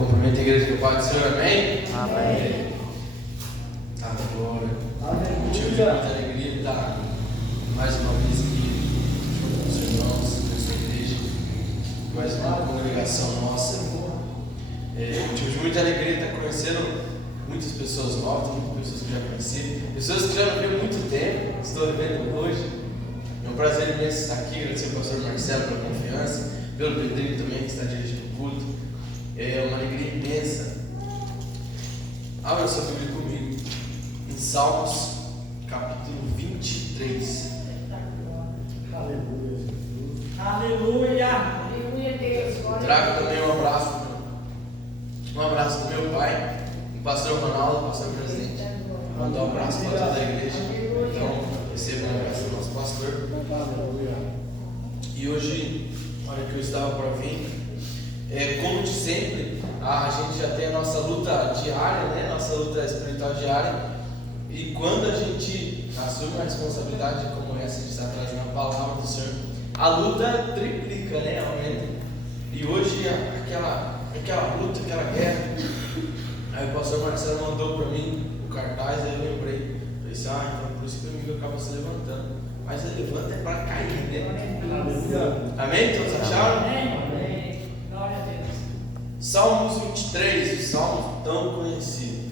Cumprimento a igreja do Pai do Senhor, amém? Amém. Ah, glória. Eu tive muita alegria de estar mais uma vez aqui junto com os irmãos nessa igreja, mais uma congregação nossa. Eu tive muita alegria de estar conhecendo muitas pessoas novas, muitas pessoas que já conheci, pessoas que já não vi há muito tempo, estou revendo hoje. É um prazer imenso estar aqui, agradecer ao pastor Marcelo pela confiança, pelo Pedrinho também que está dirigindo o culto. É uma alegria imensa. Abra sua Bíblia comigo em Salmos capítulo 23. Aleluia, Jesus. Aleluia. Aleluia, Deus. Trago também um abraço do meu pai, o pastor Ronaldo, o pastor presidente. Mandar um abraço para toda a igreja. Então, receba um abraço do nosso pastor. Aleluia. E hoje, olha que eu estava para vir. Como de sempre, a gente já tem a nossa luta diária, né? Nossa luta espiritual diária. E quando a gente assume a responsabilidade como essa de estar trazendo a palavra do Senhor, a luta triplica, né? Aumenta. E hoje aquela luta, aquela guerra. Aí o pastor Marcelo mandou para mim o cartaz, aí eu lembrei. Falei assim, então por isso que o amigo acaba se levantando. Mas ele levanta é para cair, né? Aleluia. Amém? Todos acharam? Amém. Salmos 23, o salmo tão conhecido.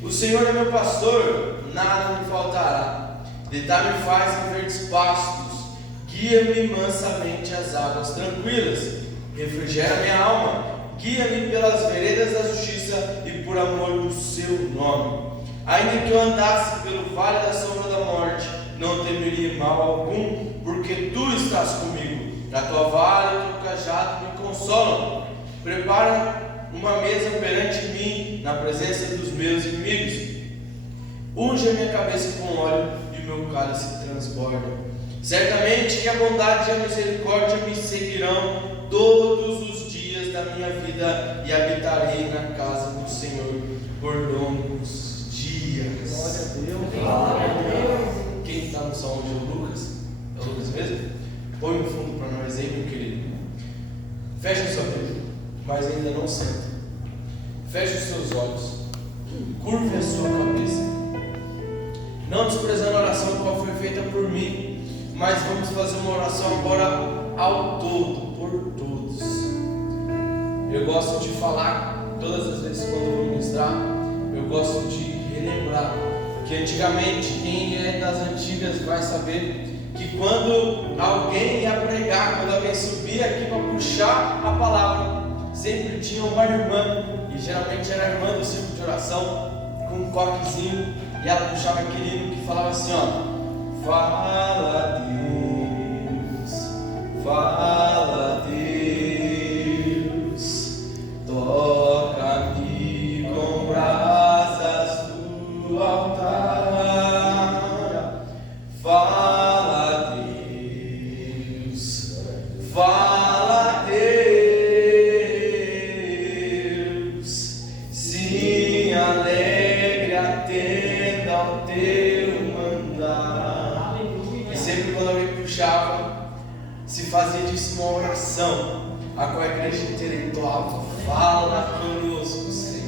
O Senhor é meu pastor, nada me faltará. Deitar-me faz em verdes pastos, guia-me mansamente às águas tranquilas. Refrigera minha alma, guia-me pelas veredas da justiça e por amor do seu nome. Ainda que eu andasse pelo vale da sombra da morte, não temeria mal algum, porque tu estás comigo. Na tua vara e o teu cajado me consolam. Prepara uma mesa perante mim, na presença dos meus inimigos. Unge a minha cabeça com óleo e o meu cálice transborda. Certamente que a bondade e a misericórdia me seguirão todos os dias da minha vida e habitarei na casa do Senhor por longos dias. Glória a Deus. Glória a Deus. Quem está no salmo de Lucas? É o Lucas mesmo? Põe no fundo para nós aí, meu querido. Feche a sua Bíblia, mas ainda não senta. Feche os seus olhos, curve a sua cabeça, não desprezando a oração qual foi feita por mim, mas vamos fazer uma oração agora ao todo, por todos. Eu gosto de falar, todas as vezes quando eu vou ministrar, eu gosto de relembrar que antigamente, quem é das antigas vai saber que quando alguém ia pregar, quando alguém subia aqui para puxar a palavra, sempre tinha uma irmã, e geralmente era a irmã do círculo de oração, com um coquezinho, e ela puxava aquele hino que falava assim, fala Deus, toca-me com brasas do altar, fala Deus, sim, alegre atenda ao teu mandar. E sempre quando alguém puxava, se fazia disso uma oração, a qual a igreja inteira entoava, fala conosco, Senhor.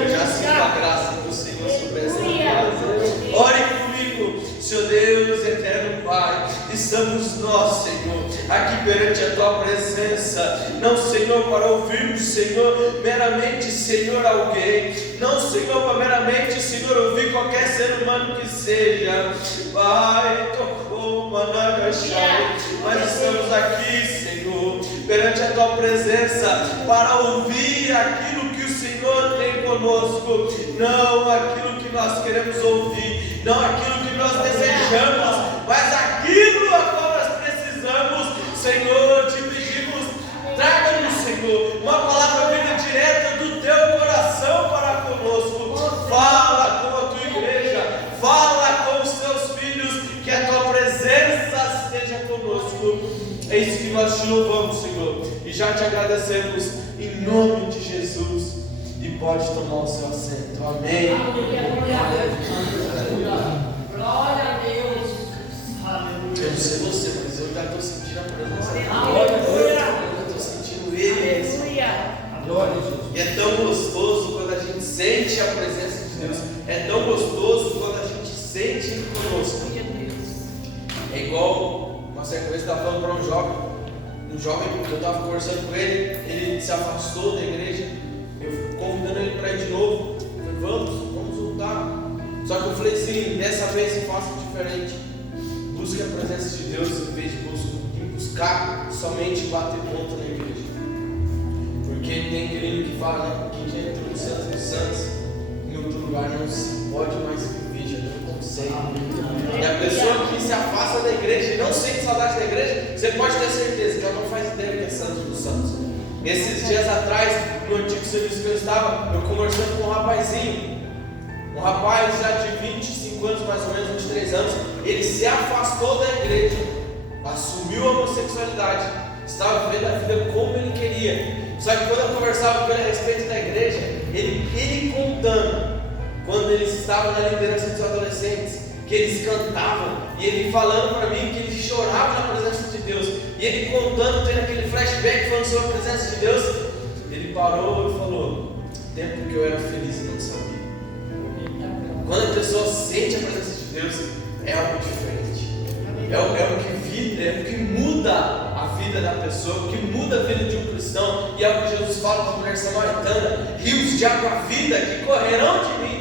Eu já sinto a graça do Senhor sobre essa casa. Ore comigo, Senhor Deus, eterno Pai. Estamos nós, Senhor, aqui perante a Tua presença. Não, Senhor, para ouvirmos, Senhor, meramente, Senhor, alguém. Não, Senhor, para meramente, Senhor, ouvir qualquer ser humano que seja. Pai, tocou, managachai. Mas estamos aqui, Senhor, perante a Tua presença, para ouvir aquilo que o Senhor tem conosco. Não aquilo que nós queremos ouvir, não aquilo que nós desejamos, mas aquilo a qual nós precisamos. Senhor, te pedimos, traga-nos, Senhor, uma palavra vinda direta do Teu coração para conosco. Fala com a Tua igreja, fala com os Teus filhos, que a Tua presença esteja conosco. É isso que nós te louvamos, Senhor, e já te agradecemos em nome de Jesus. E pode tomar o seu assento. Amém. Glória a Deus. Aleluia. Eu não sei você, mas eu já estou sentindo a presença de Deus. Aleluia. sente conosco. É igual uma certa vez eu estava falando para um jovem que eu estava conversando com ele se afastou da igreja, eu convidando ele para ir de novo. Eu falei, vamos voltar. Só que eu falei assim, dessa vez eu faço diferente. Busque a presença de Deus em vez de buscar somente bater ponto na igreja. Porque tem aquele que fala, né, que já entrou no Santos dos Santos, em outro lugar não se pode mais viver, já não consegue. E a pessoa que se afasta da igreja e não sente saudade da igreja, você pode ter certeza que ela não faz ideia do que é Santos dos Santos. Esses dias atrás, no antigo serviço que eu estava, eu conversando com um rapazinho, um rapaz já de 25 anos, mais ou menos, 23 anos, ele se afastou da igreja, assumiu a homossexualidade, estava vivendo a vida como ele queria. Só que quando eu conversava com ele a respeito da igreja, ele contando, quando eles estavam na liderança dos adolescentes, que eles cantavam, e ele falando para mim que ele chorava na presença de Deus, e ele contando, tendo aquele flashback falando sobre a presença de Deus, ele parou e falou, tempo que eu era feliz e não sabia. Quando a pessoa sente a presença de Deus, é algo diferente. É o que muda a vida da pessoa, o que muda a vida de um cristão. E é o que Jesus fala para a mulher samaritana: rios de água viva que correrão de mim.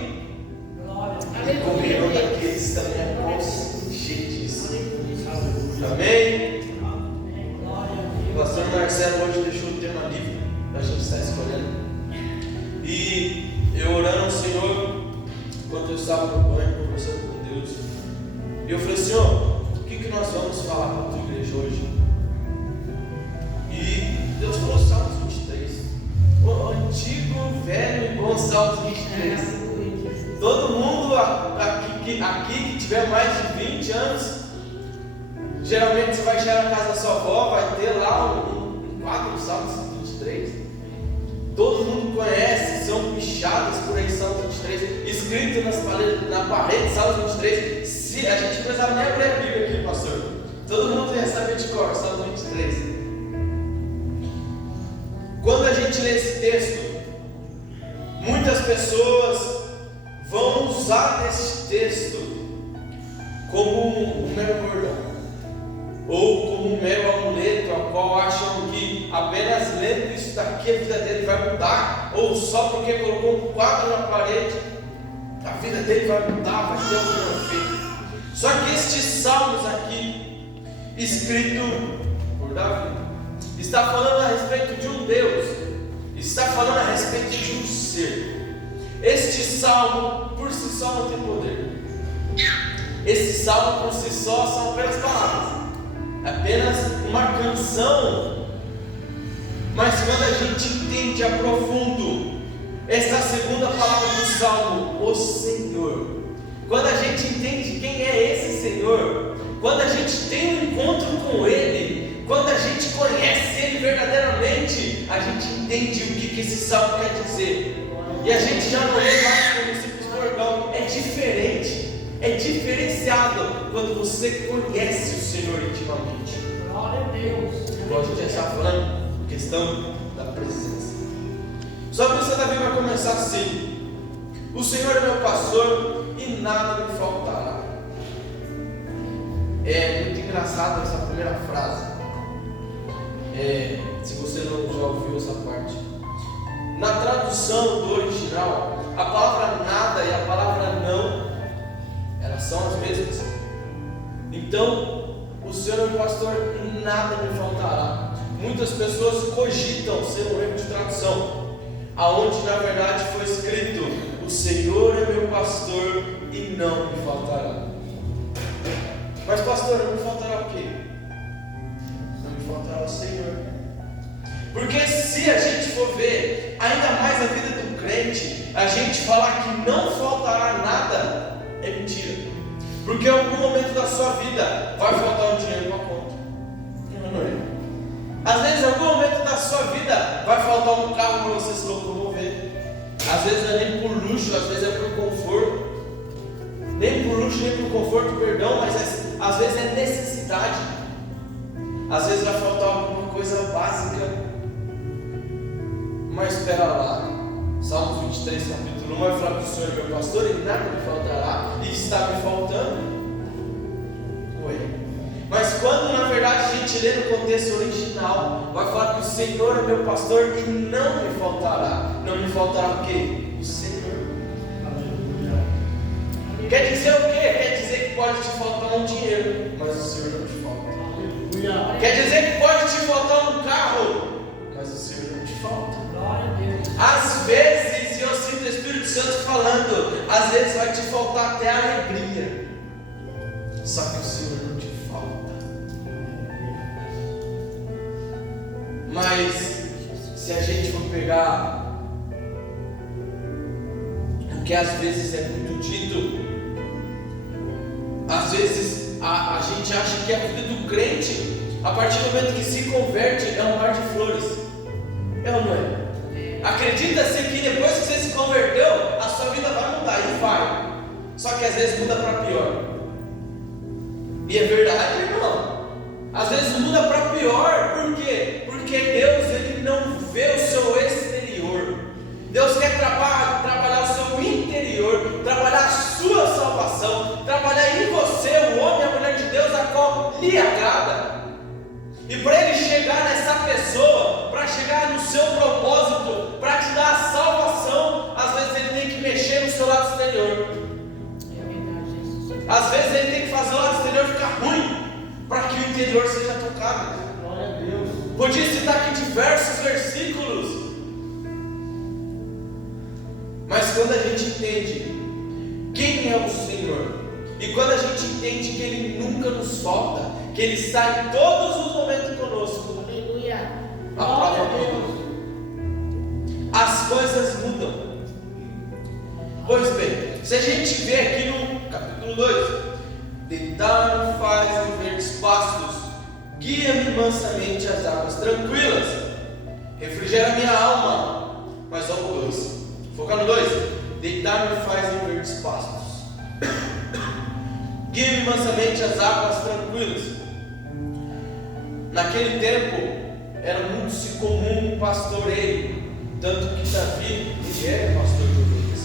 E correrão daqueles também a cheio disso. Amém? O pastor Marcelo hoje deixou o tema livre para a gente estar escolhendo. E eu orando ao Senhor, enquanto eu estava no banho, conversando com Deus, e eu falei, Senhor, o que nós vamos falar para a tua igreja hoje? E Deus falou Salmos 23, o antigo, velho e bom Salmos 23. Todo mundo aqui que tiver mais de 20 anos, geralmente você vai chegar na casa da sua avó, vai ter lá um quadro do Salmos 23. Todo mundo conhece, são pichadas por aí, Salmos 23, escrito na parede, Salmos 23. Se a gente precisava nem abrir a Bíblia aqui, pastor, todo mundo ia saber de cor, Salmos 23. Quando a gente lê esse texto, muitas pessoas vão usar esse texto como um mero bordão, ou como um mero amuleto, a qual acham que apenas lendo isso daqui a vida dele vai mudar, ou só porque colocou um quadro na parede, a vida dele vai mudar, vai ter um efeito. Só que estes salmos aqui, escrito por Davi, está falando a respeito de um Deus, está falando a respeito de um ser. Este salmo por si só não tem poder. Esse salmo por si só são apenas palavras, apenas uma canção. Mas quando a gente entende a profundo essa segunda palavra do salmo, o Senhor, quando a gente entende quem é esse Senhor, quando a gente tem um encontro com Ele, quando a gente conhece Ele verdadeiramente, a gente entende o que esse salmo quer dizer. E a gente já não lê mais como simples bordão, é diferente. É diferenciado quando você conhece o Senhor intimamente. Glória a Deus. Igual a gente já está falando, questão da presença. Só que o Davi vai começar assim: o Senhor é meu pastor e nada me faltará. É muito engraçado essa primeira frase. Se você não já ouviu essa parte, na tradução do original, a palavra nada e a palavra não, elas são as mesmas. Então, o Senhor é meu pastor e nada me faltará. Muitas pessoas cogitam ser um erro de tradução, aonde na verdade foi escrito: o Senhor é meu pastor e não me faltará. Mas pastor, não me faltará o quê? Não me faltará o Senhor. Porque se a gente for ver ainda mais a vida do crente, a gente falar que não faltará nada é mentira. Porque em algum momento da sua vida vai faltar um dinheiro para conta. Não é? Às vezes, em algum momento da sua vida vai faltar um carro para você se locomover. Às vezes não é nem por luxo, às vezes é por conforto. Nem por luxo, nem por conforto, perdão, mas às vezes é necessidade. Às vezes vai faltar alguma coisa básica. Mas espera lá, Salmos 23, capítulo Tu não vai falar para o Senhor meu pastor e nada me faltará, e está me faltando? Ué. Mas quando na verdade a gente lê no contexto original, vai falar que o Senhor é meu pastor e não me faltará. Não me faltará o quê? O Senhor. Quer dizer o quê? Quer dizer que pode te faltar um dinheiro, mas o Senhor não te falta. Quer dizer que pode te faltar um carro, mas o Senhor não te falta. Às vezes, eu sinto o Espírito Santo falando, às vezes vai te faltar até a alegria, só que o Senhor não te falta. Mas se a gente for pegar o que às vezes é muito dito, às vezes a gente acha que a vida do crente, a partir do momento que se converte, é um mar de flores. É ou não é? Acredita-se que depois que você se converteu, a sua vida vai mudar, e vai. Só que às vezes muda para pior. E é verdade, irmão. Às vezes muda para pior. Por quê? Porque Deus, Ele não vê o seu exterior. Deus quer trabalhar o seu interior, trabalhar a sua salvação, trabalhar em você, o homem e a mulher de Deus, a qual lhe agrada. E para Ele chegar nessa pessoa, para chegar no seu propósito, para te dar a salvação, às vezes Ele tem que mexer no seu lado exterior. Às vezes Ele tem que fazer o lado exterior ficar ruim, para que o interior seja tocado. Glória a Deus. Podia citar aqui diversos versículos. Mas quando a gente entende quem é o Senhor, e quando a gente entende que Ele nunca nos falta, que Ele está em todos os momentos conosco, Aleluia. a prova muda. As coisas mudam. Pois bem, se a gente vê aqui no capítulo 2, deitar-me faz em verdes pastos, guia-me mansamente às águas tranquilas, refrigera minha alma. Mas olha o 2, foca no 2, deitar-me faz em verdes pastos, guia-me mansamente às águas tranquilas. Naquele tempo era muito comum um pastoreio, tanto que Davi, ele era pastor de ovelhas.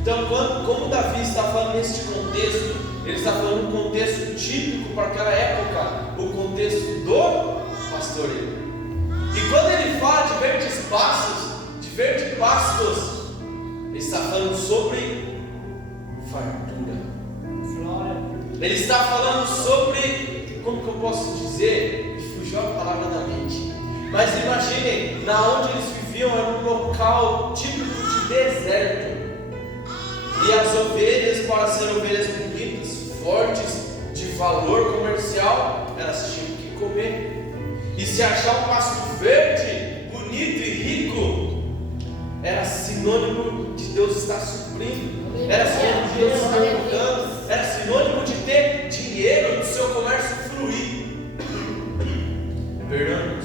Então, como Davi está falando neste contexto, ele está falando um contexto típico para aquela época, o contexto do pastoreio. E quando ele fala de verdes pastos, ele está falando sobre fartura. Ele está falando sobre, como que eu posso dizer? Fugiu a palavra da mente. Mas imaginem, na onde eles viviam era um local típico de deserto. E as ovelhas, para serem ovelhas bonitas, fortes, de valor comercial, elas tinham que comer. E se achar um pasto verde, bonito e rico, era sinônimo de Deus estar suprindo. Era sinônimo de Deus estar cuidando. Era sinônimo de ter dinheiro, do seu comércio fluir. Perdão.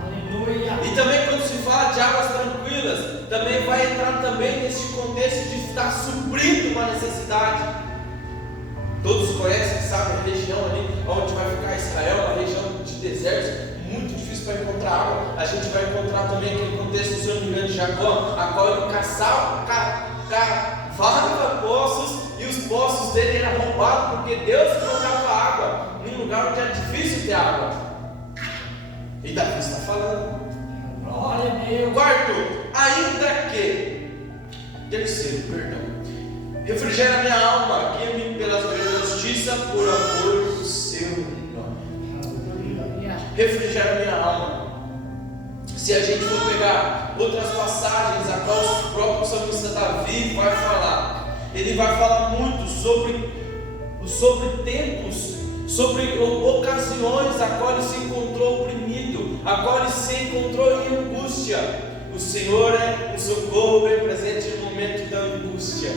Aleluia. E também quando se fala de águas tranquilas, também vai entrar também nesse contexto de estar suprindo uma necessidade. Todos conhecem, sabem, a região ali onde vai ficar Israel, uma região de deserto, muito difícil para encontrar água. A gente vai encontrar também aquele contexto, se eu não me engano, de Jacó, a qual ele cavava poços, e os poços dele eram roubados, porque Deus colocava água num lugar onde era difícil ter água. E Davi está falando. Glória a Deus. Quarto, ainda que. Terceiro, perdão. Refrigera minha alma, guia-me pelas veredas da justiça, por amor do seu nome. Refrigera minha alma. Se a gente for pegar outras passagens, a qual o próprio salmista Davi vai falar, ele vai falar muito sobre tempos, sobre ocasiões a qual ele se encontrou oprimido, a qual ele se encontrou em angústia. O Senhor é um socorro bem presente no momento da angústia.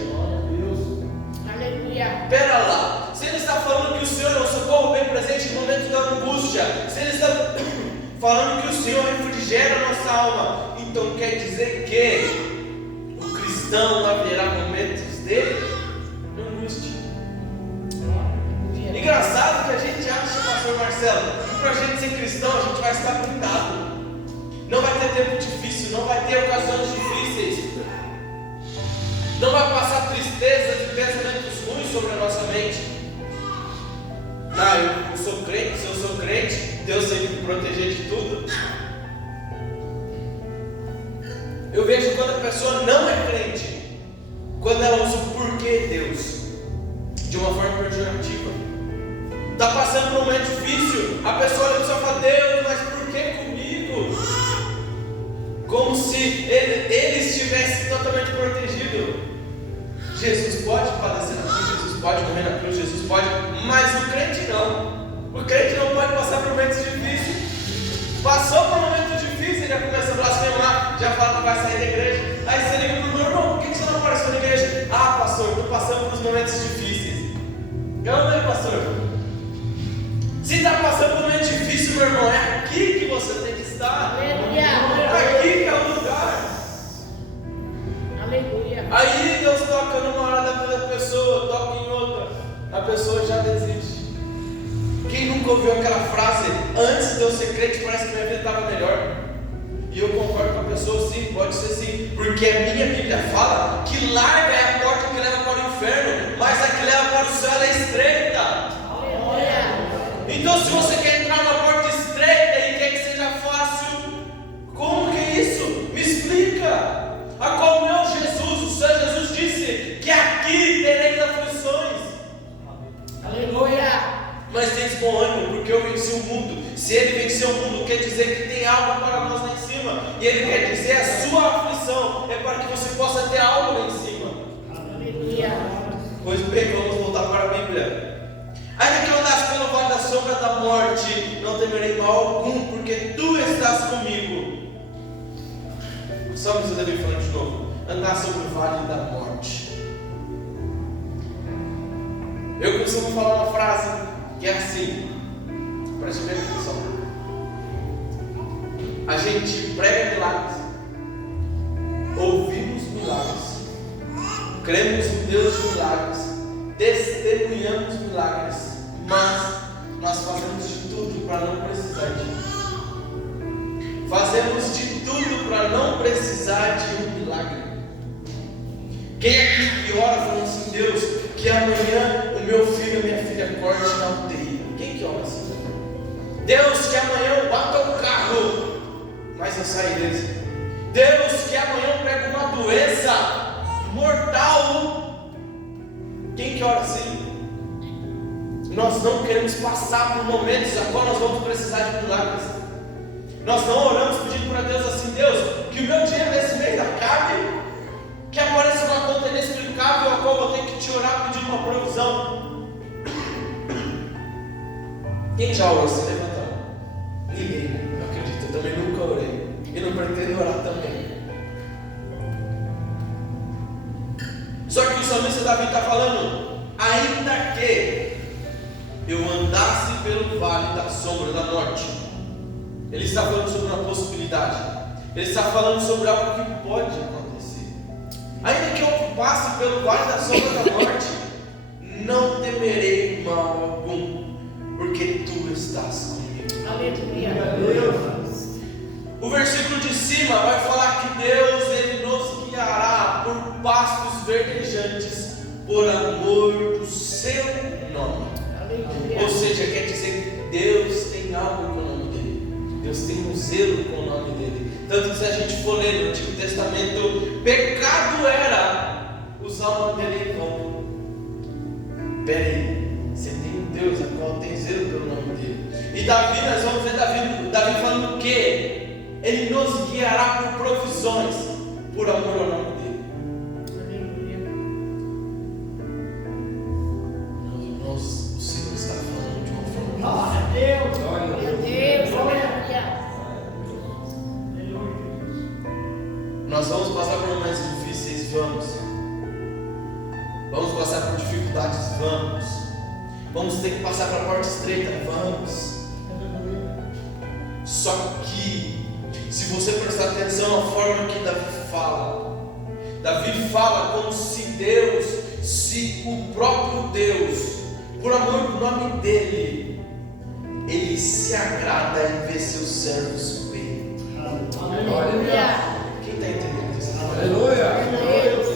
Aleluia. Pera lá, se ele está falando que o Senhor é um socorro bem presente no momento da angústia, se ele está falando que o Senhor refrigera a nossa alma, então quer dizer que o cristão haverá momentos de angústia. Engraçado que a gente acha, pastor Marcelo, que para a gente ser cristão a gente vai estar blindado. Não vai ter tempo difícil, não vai ter ocasiões difíceis. não vai passar tristezas e pensamentos ruins sobre a nossa mente. Eu sou crente, se eu sou crente, Deus tem que me proteger de tudo. Eu vejo quando a pessoa não é crente, quando ela usa o porquê Deus de uma forma pejorativa. Está passando por um momento difícil, a pessoa olha para o céu e fala: Deus, mas por que comigo? Como se ele estivesse totalmente protegido. Jesus pode padecer na cruz, Jesus pode morrer na cruz, Jesus pode, mas o crente não. O crente não pode passar por momentos difíceis. Passou por um momento difícil, já começa a blasfemar, já fala que vai sair da igreja. Aí você liga para o meu irmão: por que você não apareceu na igreja? Pastor, estou passando por momentos difíceis. Não, né, pastor? Se está passando por um momento difícil, meu irmão, é aqui que você tem que estar. Aqui que é o lugar. Aleluia. Aí Deus toca numa hora da vida da pessoa, toca em outra, a pessoa já desiste. Quem nunca ouviu aquela frase: antes de eu ser crente, parece que minha vida estava melhor? E eu concordo com a pessoa, sim, pode ser sim, porque a minha Bíblia fala que larga é a porta que leva para o inferno, mas a que leva para o céu é estreita. Aleluia. Então, se você quer entrar numa porta estreita e quer que seja fácil, como que é isso? Me explica. A qual meu Jesus, o Senhor Jesus disse que aqui tereis aflições. Aleluia. Mas tem bom ânimo, porque eu venci o mundo. Se ele venceu o mundo, quer dizer que tem algo para nós lá em cima. E ele quer dizer: a sua aflição é para que você possa ter algo lá em cima. Aleluia. Pois bem, vamos voltar para a Bíblia. Ainda que eu andasse pelo vale da sombra da morte, não temerei mal algum, porque tu estás comigo. Só você deve falar de novo: andar sobre o vale da morte. Eu costumo falar uma frase que é assim, preste bem atenção: a gente prega milagres, ouvimos milagres, cremos em Deus de milagres, testemunhamos milagres, mas nós fazemos de tudo para não precisar disso. Fazemos de tudo para não precisar de um milagre. Quem aqui que ora falando assim: Deus, que amanhã o meu filho e minha filha acorde na UTI? Quem que ora assim? Deus, que amanhã eu bata o carro, mas eu saio ileso. Deus, que amanhã eu pego uma doença mortal. Quem que ora assim? Nós não queremos passar por momentos a qual nós vamos precisar de milagres. Nós não oramos pedindo para Deus assim: Deus, que o meu dinheiro desse mês acabe, que apareça uma conta inexplicável a qual eu vou ter que te orar pedindo uma provisão. Quem já orou assim? Levanta a mão. Ninguém, né? Eu acredito, eu também nunca orei. E não pretendo orar também. Só que o salmista Davi está falando: ainda que eu andasse pelo vale da sombra da morte. Ele está falando sobre uma possibilidade. Ele está falando sobre algo que pode acontecer. Ainda que eu passe pelo vale da sombra da morte, não temerei mal algum, porque tu estás comigo. Aleluia. O versículo de cima vai falar que Deus, Ele nos guiará por pastos verdejantes, por amor do seu nome. Aleluia. Ou seja, quer dizer que Deus tem algo com o nome dele. Deus tem um zelo com o nome dele. Tanto que se a gente for ler no Antigo Testamento, pecado era usar o nome dele em vão. Peraí, você tem um Deus a qual tem zelo pelo nome dele. E Davi, nós vamos ver Davi falando que ele nos guiará por provisões, por amor ao nome dele. Aleluia. Meus irmãos, o Senhor está falando de uma forma. Glória a Deus. Meu Deus, aleluia. Nós vamos passar por momentos difíceis, vamos. Vamos passar por dificuldades, vamos. Vamos ter que passar para a porta estreita, vamos. Só que, se você prestar atenção na forma que Davi fala como se Deus, se o próprio Deus, por amor do nome dele, ele se agrada em ver seus servos bem. Aleluia. Quem está entendendo isso? Aleluia.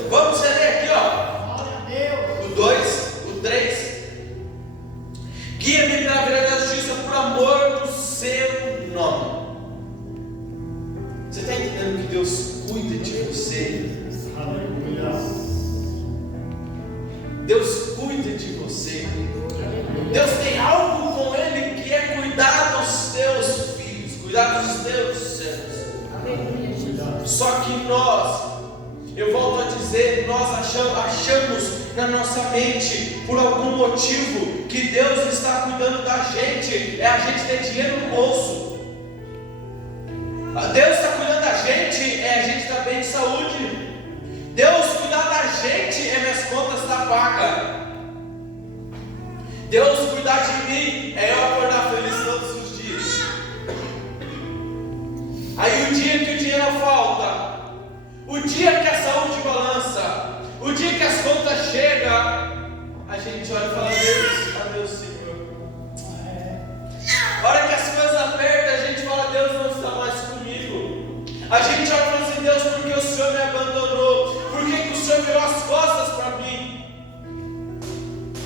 Vamos ler Guia-me pela vereda da justiça por amor do seu nome. Você está entendendo que Deus cuida de você? Aleluia. Deus cuida de você. Deus tem algo com Ele que é cuidar dos teus filhos, cuidar dos teus servos. Só que nós, eu volto a dizer, nós achamos na nossa mente, por algum motivo, que Deus está cuidando da gente, é a gente ter dinheiro no bolso. Deus está cuidando da gente, é a gente estar bem de saúde. Deus cuidar da gente, é minhas contas estar pagas. Deus cuidar de mim, é eu acordar feliz todos os dias. Aí o dia que o dinheiro falta, o dia que a saúde balança, o dia que as contas chegam, a gente olha e fala: Deus, Senhor. A hora que as coisas apertam, a gente fala: Deus não está mais comigo. A gente olha e fala assim: Deus, por que o Senhor me abandonou? Por que o Senhor virou as costas para mim?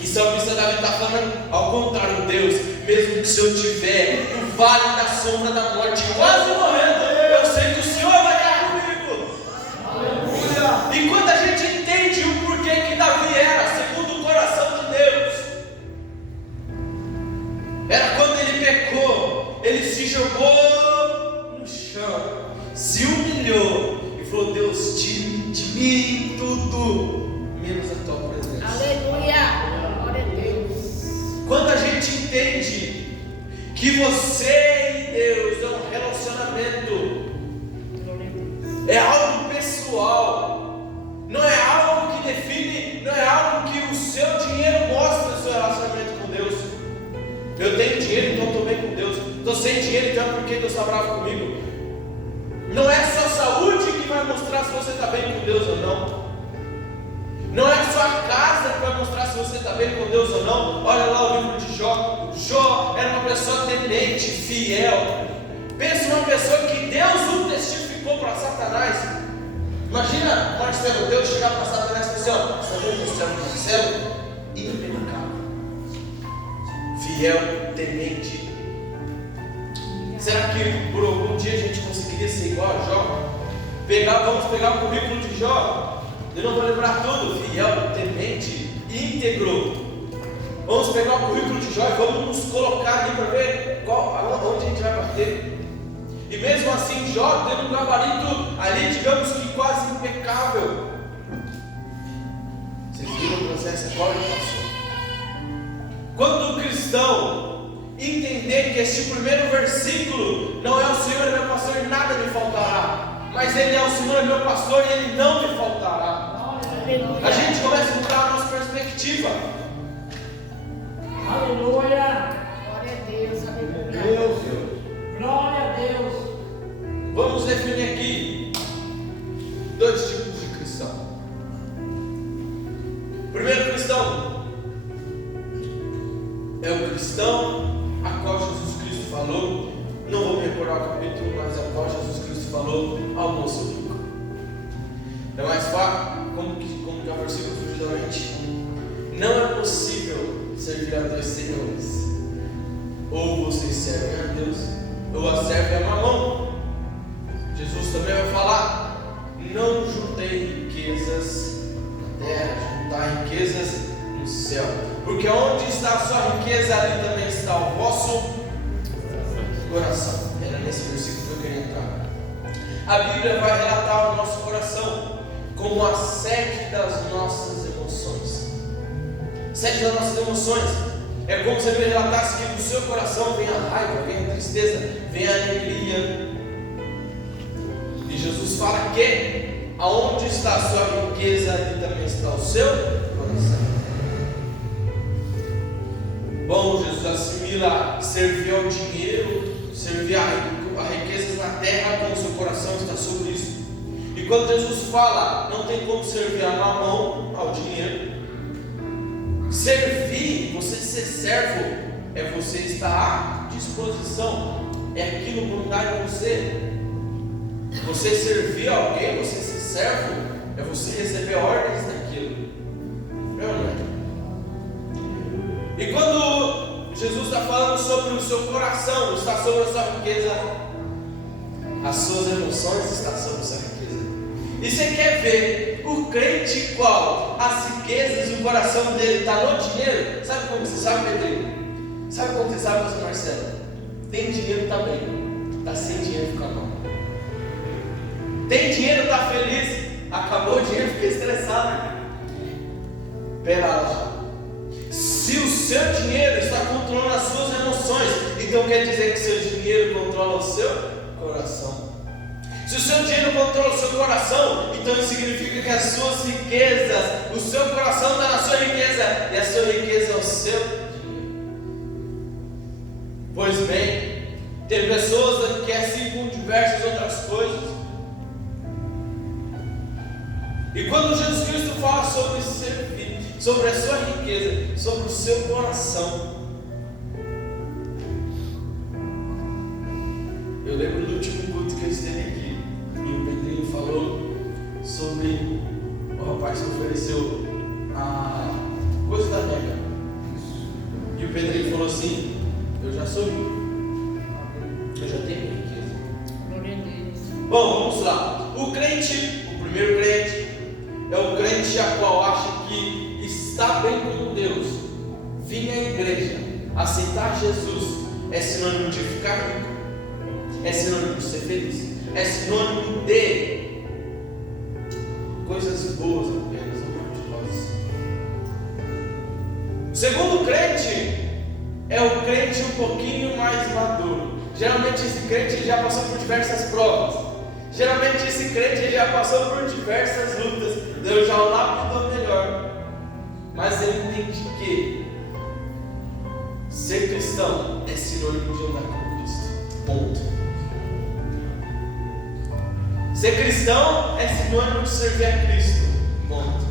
E Salmista Davi está falando ao contrário: Deus, mesmo que se eu estiver no vale da sombra da morte, quase morrendo, eu sei que o Senhor vai estar comigo. Aleluia. E quando a gente entende o porquê que Davi era segundo o coração de Deus, era quando ele pecou, ele se jogou no chão, se humilhou e falou: Deus, tire de mim tudo, menos a tua presença. Aleluia. Glória a Deus. Quando a gente entende que você e Deus é um relacionamento, é algo pessoal, não é algo que define, não é algo que o seu dinheiro mostra o seu relacionamento com Deus. Eu tenho dinheiro, então estou bem com Deus. Estou sem dinheiro, então é porque Deus está bravo comigo. Não é só saúde que vai mostrar se você está bem com Deus ou não. Não é só a casa que vai mostrar se você está bem com Deus ou não. Olha lá o livro de Jó. Jó era uma pessoa temente, fiel. Pensa numa pessoa que Deus o testificou para Satanás. Imagina, Marcelo, Deus chegar para Satanás e dizer: ó, você está vendo o céu do céu? Impecável, fiel, temente. Será que por algum dia a gente conseguiria ser igual a Jó? Vamos pegar o currículo de Jó. Eu não vou lembrar tudo. Fiel, temente, íntegro. Vamos pegar o currículo de Jó e vamos nos colocar ali para ver onde a gente vai bater. E mesmo assim, Jó tendo um gabarito ali, digamos que quase impecável. Vocês viram o processo agora que passou? Quando o cristão entender que este primeiro versículo não é: o Senhor é meu pastor e nada me faltará, mas Ele é o Senhor é meu pastor e Ele não me faltará, a gente começa a mudar a nossa perspectiva. Aleluia. Glória a Deus. Aleluia. Deus. Glória a Deus. Vamos definir aqui dois tipos de cristão. Primeiro cristão é o cristão a qual Jesus Cristo falou, não vou me recordar o capítulo, mas a qual Jesus Cristo falou ao moço rico. É mais fácil, como que o versículo surgiu da mente? Não é possível servir a dois senhores. Ou vocês servem a Deus, ou a servem a Mamão. Jesus também vai falar: não juntei riquezas na terra, juntai riquezas no céu, porque onde está a sua riqueza, ali também está o vosso coração. Era nesse versículo que eu queria entrar. A Bíblia vai relatar o nosso coração como a sede das nossas emoções. Sede das nossas emoções é como se ele relatasse que do seu coração vem a raiva, vem a tristeza, vem a alegria. E Jesus fala que aonde está a sua riqueza, ali também está o seu coração. Bom, Jesus assimila servir ao dinheiro, servir a riquezas na terra, quando o seu coração está sobre isso. E quando Jesus fala, não tem como servir a Mamão, ao dinheiro. Servir, você ser servo, é você estar à disposição, é aquilo que dá em você. Você servir alguém, você ser servo, é você receber ordens daquilo. Não é? E quando Jesus está falando sobre o seu coração, não está sobre a sua riqueza. As suas emoções estão sobre a sua riqueza. E você quer ver o crente qual as riquezas, o coração dele está no dinheiro? Sabe como você sabe, Pedrinho? Sabe como você sabe, pastor Marcelo? Tem dinheiro, está bem. Está sem dinheiro, fica mal. Tem dinheiro, está feliz. Acabou o dinheiro, fica estressado. Pera lá. Se o seu dinheiro está controlando as suas emoções, então quer dizer que seu dinheiro controla o seu coração. Se o seu dinheiro controla o seu coração, então isso significa que as suas riquezas, o seu coração está na sua riqueza, e a sua riqueza é o seu dinheiro. Pois bem, tem pessoas que assim com diversas outras coisas. E quando Jesus Cristo fala sobre servir, sobre a sua riqueza, sobre o seu coração, eu lembro do último culto que eu esteve aqui, e o Pedrinho falou sobre o rapaz que ofereceu a coisa da nega. E o Pedrinho falou assim: eu já sou rico, eu já tenho riqueza. Glória a Deus. Bom, vamos lá. O crente, o primeiro crente, é o crente a qual acha que está bem com Deus, vir à igreja, aceitar Jesus, é sinônimo de ficar rico, é sinônimo de ser feliz, é sinônimo de coisas boas apenas, não maravilhosas. O segundo crente é o crente um pouquinho mais maduro. Geralmente esse crente já passou por diversas provas. Geralmente esse crente já passou por diversas lutas. Deus já o lapidou melhor. Mas ele entende que ser cristão é sinônimo de andar com Cristo. Ponto. Ser cristão é sinônimo de servir a Cristo. Ponto.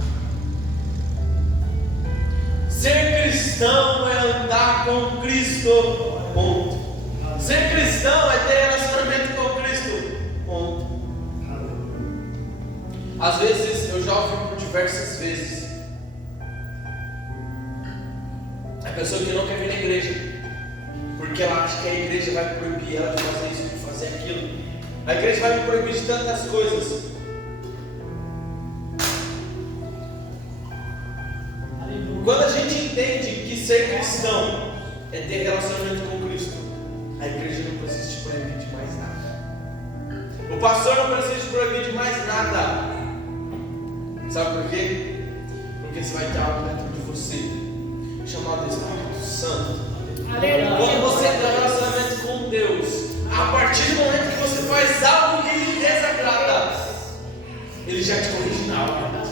Ser cristão é andar com Cristo. Ponto. Ser cristão é ter relacionamento com Cristo. Ponto. Às vezes, eu já ouvi por diversas vezes, a pessoa que não quer vir na igreja, porque ela acha que a igreja vai proibir ela de fazer isso, de fazer aquilo. A igreja vai me proibir de tantas coisas. Quando a gente entende que ser cristão é ter relacionamento com Cristo, a igreja não precisa te proibir de mais nada. O pastor não precisa te proibir de mais nada. Sabe por quê? Porque você vai ter algo dentro de você, chamado Espírito Santo. Aleluia. Quando você tem relacionamento com Deus, a partir do momento que você faz algo que lhe desagrada, Ele já te corrige na hora.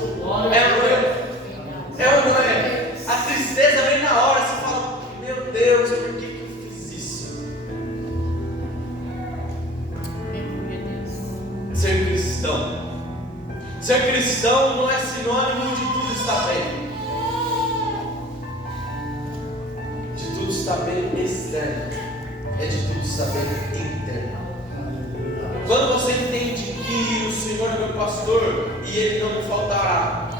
É ou não é? A tristeza vem na hora, você fala: meu Deus, por que eu fiz isso? Ser cristão. Ser cristão não é sinônimo de tudo estar bem. De tudo estar bem externo. É de tudo estar bem interno. Quando você entende que o Senhor é meu pastor e Ele não me faltará,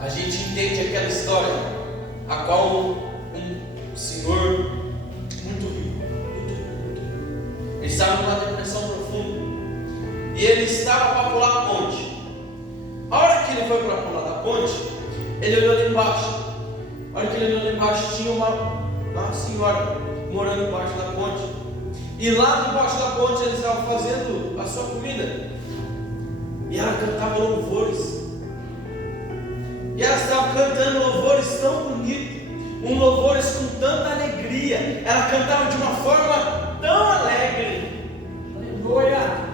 a gente entende aquela história a qual um senhor muito rico, ele estava numa depressão profunda e ele estava para pular a ponte. A hora que ele foi para pular da ponte, ele olhou lá embaixo. A hora que ele olhou lá embaixo, tinha uma senhora morando embaixo da ponte. E lá debaixo da ponte eles estavam fazendo a sua comida. E ela cantava louvores. E ela estava cantando louvores tão bonitos, louvores com tanta alegria. Ela cantava de uma forma tão alegre. Aleluia!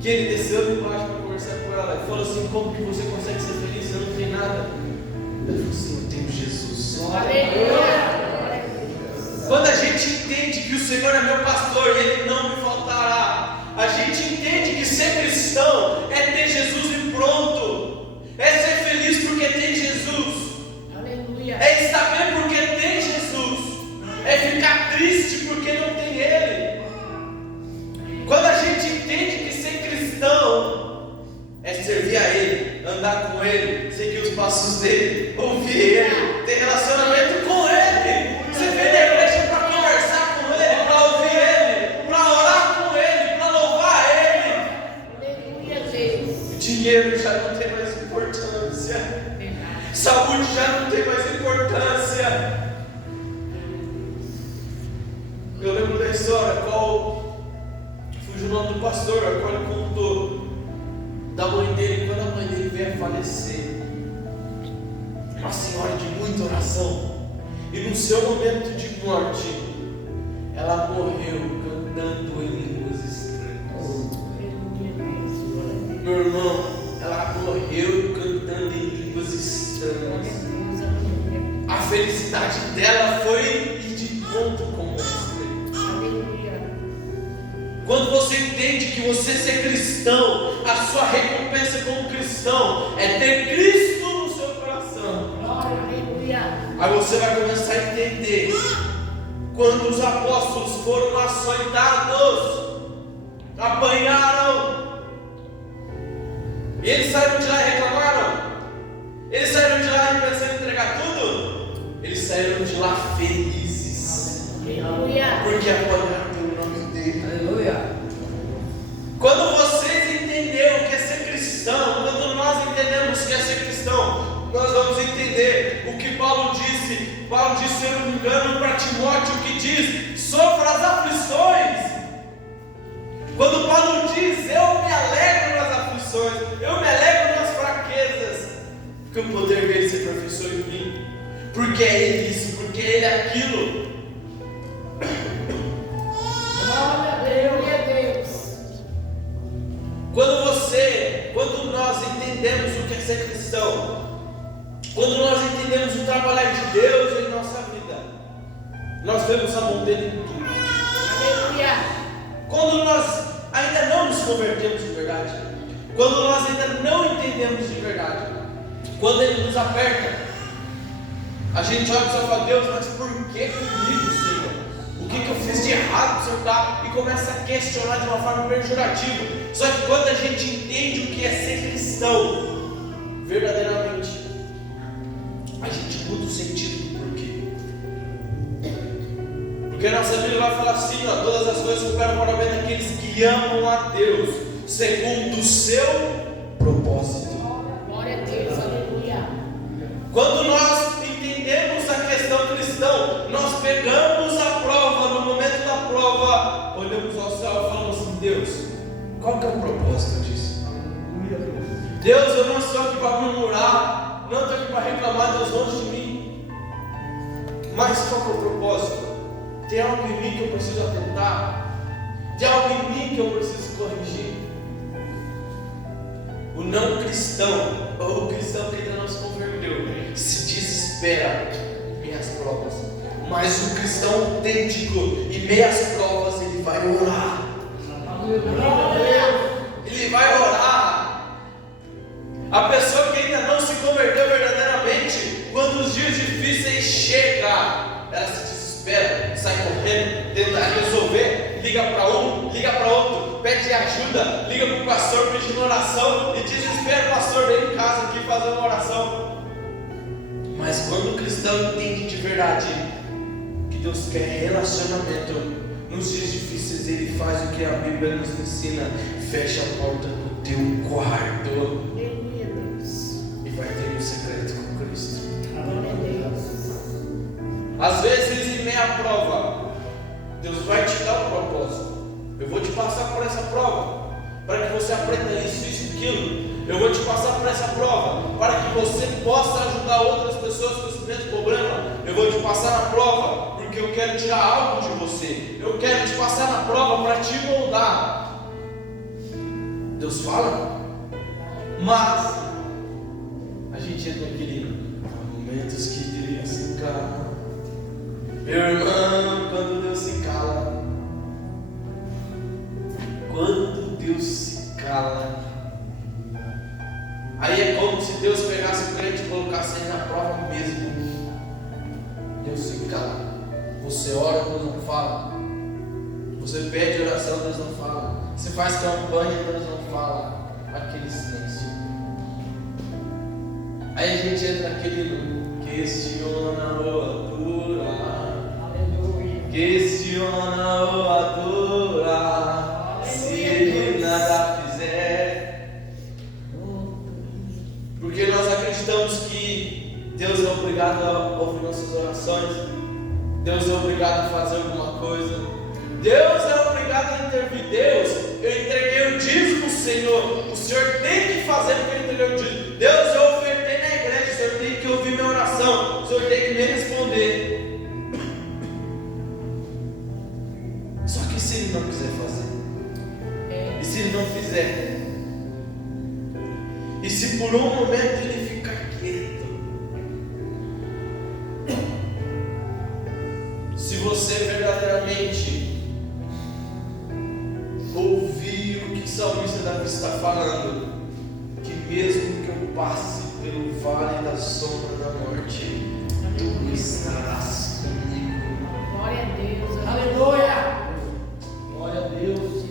Que ele desceu de baixo para conversar com ela e falou assim: como que você consegue ser feliz? Você não tem nada. Ele falou assim: eu tenho Jesus. Aleluia! Quando a gente entende que o Senhor é meu pastor e Ele não me faltará, a gente entende que ser cristão é ter Jesus e pronto. É ser feliz porque tem Jesus. Aleluia! É estar bem porque tem Jesus. É ficar triste porque não tem Ele. Quando a gente entende que ser cristão é servir a Ele, andar com Ele, seguir os passos dele, ouvir Ele, ter relacionamento coração. E no seu momento de morte, ela morreu cantando em línguas estranhas. Meu irmão, ela morreu cantando em línguas estranhas. A felicidade dela foi ir de encontro com o mestre. Quando você entende que você ser cristão, a sua recompensa como cristão é ter Cristo no seu coração. Aí você vai começar a entender. Quando os apóstolos foram açoitados, apanharam, e eles saíram de lá e reclamaram. Eles saíram de lá e pensaram em entregar tudo. Eles saíram de lá felizes, porque apanharam pelo nome dele. Aleluia. Quando vocês entenderam o que é ser cristão, quando nós entendemos o que é ser cristão, nós vamos entender o que Paulo disse. Paulo disse, se eu não me engano, para Timóteo, que diz: sofra as aflições. Quando Paulo diz, eu me alegro nas aflições, eu me alegro nas fraquezas, porque o poder dele se aperfeiçoa em mim, porque é ele isso, porque ele é aquilo. Quando nós entendemos o que é ser cristão, quando nós entendemos o trabalhar de Deus em nossa vida, nós vemos a mão dele em tudo. Quando nós ainda não nos convertemos de verdade, quando nós ainda não entendemos de verdade, quando ele nos aperta, a gente olha para o Senhor e fala: Deus, mas por que comigo, Senhor? O que eu fiz de errado para o Senhor? E começa a questionar de uma forma pejorativa. Só que quando a gente entende o que é ser cristão, verdadeiramente, a gente muda o sentido do porquê. Porque a nossa Bíblia vai falar assim, ó: todas as coisas cooperam para o bem daqueles que amam a Deus, segundo o seu propósito. Glória a Deus, aleluia. Quando nós entendemos a questão cristã, nós pegamos a prova, no momento da prova, olhamos ao céu e falamos assim: Deus, qual que é o propósito disso? Deus, eu não estou aqui para murmurar, não estou aqui para reclamar, Deus, longe de mim. Mas qual que é o propósito? Tem algo em mim que eu preciso atentar? Tem algo em mim que eu preciso corrigir? O não cristão, ou o cristão que ainda não se converteu, se desespera em meias provas. Mas o cristão autêntico, em meias provas, ele vai orar. Ele vai orar. A pessoa que ainda não se converteu verdadeiramente, quando os dias difíceis chegam, ela se desespera, sai correndo, tenta resolver, liga para um, liga para outro, pede ajuda, liga para o pastor pedindo oração e desespera: pastor, vem em casa aqui fazer uma oração. Mas quando o cristão entende de verdade que Deus quer relacionamento, nos dias difíceis ele faz o que a Bíblia nos ensina: fecha a porta do teu quarto e vai ter um secreto com Cristo. Às vezes, em meia prova, Deus vai te dar um propósito. Eu vou te passar por essa prova para que você aprenda isso, isso e aquilo. Eu vou te passar por essa prova para que você possa ajudar outras pessoas com esse mesmo problema. Eu vou te passar na prova porque eu quero tirar algo de você. Eu quero te passar na prova para te moldar. Deus fala, mas a gente entra naquele momentos que Deus se cala. Meu irmão, quando Deus se cala, quando Deus se cala, aí é como se Deus pegasse o crente e colocasse ele na prova mesmo. Deus se cala. Você ora, Deus não fala. Você pede oração, Deus não fala. Você faz campanha, Deus não fala. Aquele silêncio. Aí a gente entra naquele questiona ou atura. Questiona ou adora, se ele nada fizer. Porque nós acreditamos que Deus é obrigado a ouvir nossas orações. Deus é obrigado a fazer alguma coisa. Deus é obrigado a intervir. Deus, eu entreguei o dízimo, Senhor. O Senhor tem que fazer porque eu entreguei o dízimo. Deus, eu ofertei na igreja. O Senhor tem que ouvir minha oração. O Senhor tem que me você verdadeiramente ouvir o que o salmista Davi está falando, que mesmo que eu passe pelo vale da sombra da morte, tu estarás comigo. Glória a Deus. Aleluia. Glória a Deus.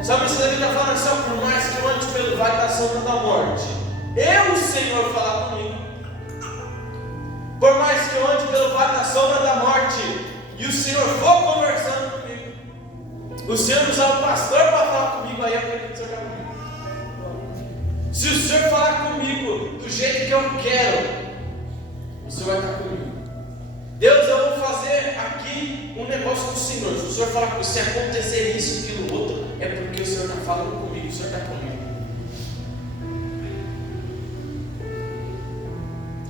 O salmista Davi está falando só por mais que eu ande pelo vale da sombra da morte, eu, o Senhor, falar comigo. Por mais que eu ande pelo vale da sombra da morte e o Senhor for conversando comigo, o Senhor usar o pastor para falar comigo, aí eu acredito que o Senhor está comigo. Se o Senhor falar comigo do jeito que eu quero, o Senhor vai estar comigo. Deus, eu vou fazer aqui um negócio com o Senhor. Se o Senhor falar comigo, se acontecer isso, aquilo, outro, é porque o Senhor está falando comigo, o Senhor está comigo.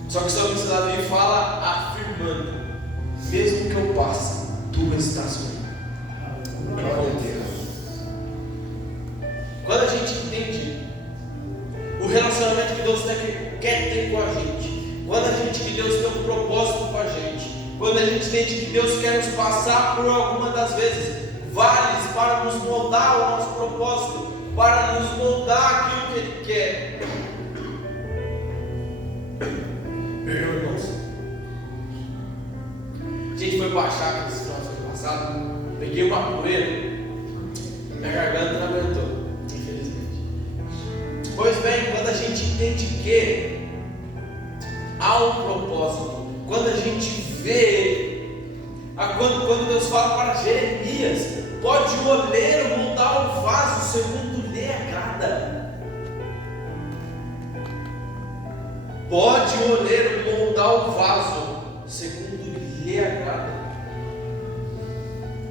Só que o salmista Davi fala afirmando: mesmo que eu passe, tu estás comigo. Quando a gente entende o relacionamento que Deus quer ter com a gente, quando a gente que Deus tem um propósito com a gente, quando a gente entende que Deus quer nos passar por alguma das vezes vales para nos moldar o nosso propósito, para nos moldar aquilo que Ele quer. Meu irmãos, a gente foi baixar aqui esse final de semana passado, peguei uma poeira, minha garganta não aguentou, infelizmente. Pois bem, quando a gente entende que há um propósito, quando a gente vê, quando Deus fala para Jeremias: pode o oleiro moldar o vaso segundo lhe agrada. Pode o oleiro moldar o vaso segundo lhe agrada.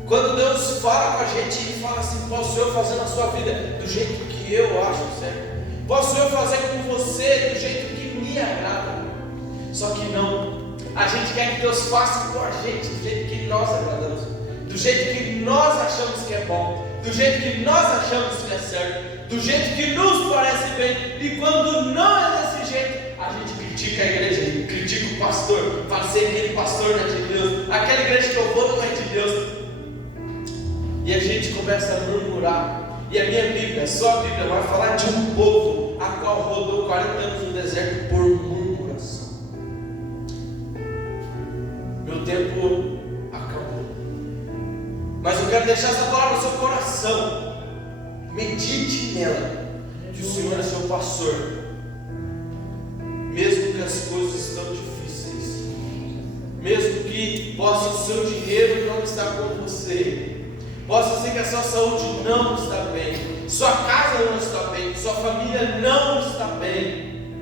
Quando Deus fala com a gente, Ele fala assim: posso eu fazer na sua vida do jeito que eu acho certo? Posso eu fazer com você do jeito que me agrada? Só que não. A gente quer que Deus faça com a gente do jeito que nós agradamos, do jeito que nós achamos que é bom, do jeito que nós achamos que é certo, do jeito que nos parece bem. E quando não é desse jeito, a gente critica a igreja, critica o pastor, fala assim: aquele pastor não é de Deus, aquela igreja que eu vou não é de Deus. E a gente começa a murmurar. E a minha Bíblia, só a Bíblia, vai falar de um povo a qual rodou 40 anos no deserto por murmuração. Meu tempo acabou, mas eu quero deixar essa palavra no seu coração. Medite nela, que o Senhor é seu pastor, mesmo que as coisas estão difíceis, mesmo que possa o seu dinheiro não estar com você, possa ser que a sua saúde não está bem, sua casa não está bem, sua família não está bem,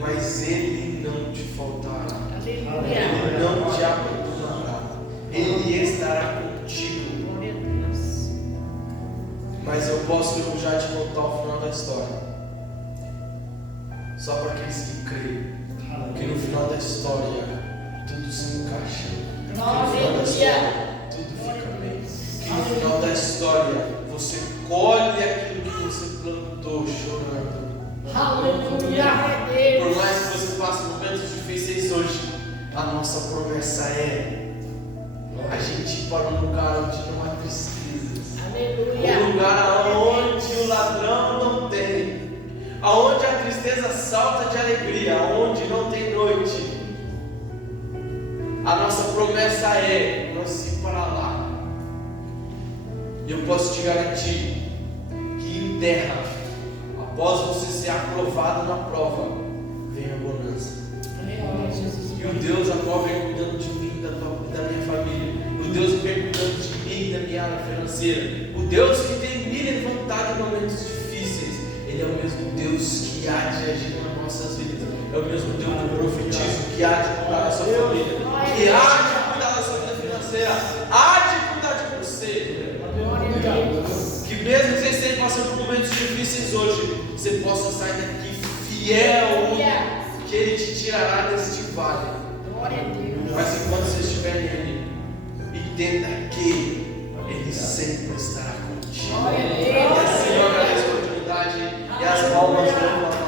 mas Ele não te faltará, Ele não te abandonará, Ele estará contigo. Mas eu posso já te contar o final da história, só para aqueles que creem, que no final da história tudo se encaixa, que no final da história tudo fica bem, que no final da história você colhe aquilo que você plantou chorando. Aleluia. Por mais que você passe momentos difíceis hoje, a nossa promessa é: a gente ir para um lugar onde não há tristezas, um lugar onde o ladrão não tem, aonde a tristeza salta de alegria, aonde não tem noite. A nossa promessa é nós ir para lá. E eu posso te garantir que em terra, após você ser aprovado na prova, vem a bonança. E o Deus a qual vem cuidando de mim, da minha família, o Deus que vem cuidando de mim, da minha área financeira, o Deus que tem me levantado em momentos difíceis, Ele é o mesmo Deus que há de agir nas nossas vidas. É o mesmo Deus que eu profetizo, que há de cuidar da sua família, que há de cuidar da sua vida financeira, há de cuidar de você. Que mesmo que você esteja passando por momentos difíceis hoje, você possa sair daqui fiel, que Ele te tirará deste vale. Mas enquanto você estiver nele, entenda que Ele sempre estará contigo. E assim eu agradeço a oportunidade e as palmas vão